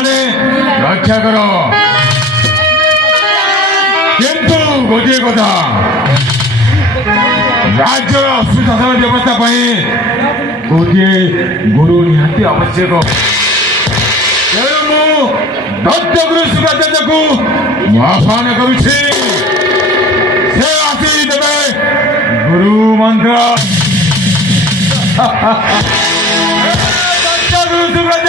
ମାନେ ରକ୍ଷା କର। କିନ୍ତୁ ଗୋଟିଏ କଥା, ରାଜ୍ୟର ସୁଶାସନ ବ୍ୟବସ୍ଥା ପାଇଁ ଗୋଟିଏ ଗୁରୁ ନିହାତି ଆବଶ୍ୟକ। ତେଣୁ ମୁଁ ଦତ୍ତଗୁରୁ ଶୁକ୍ରାଚାର୍ଯ୍ୟକୁ ଆହ୍ୱାନ କରୁଛି, ସେ ଆସି ଦେବେ ଗୁରୁ ମନ୍ତ୍ର। ଦତ୍ତଗୁରୁ ଶୁକ୍ରାଚାର୍ଯ୍ୟ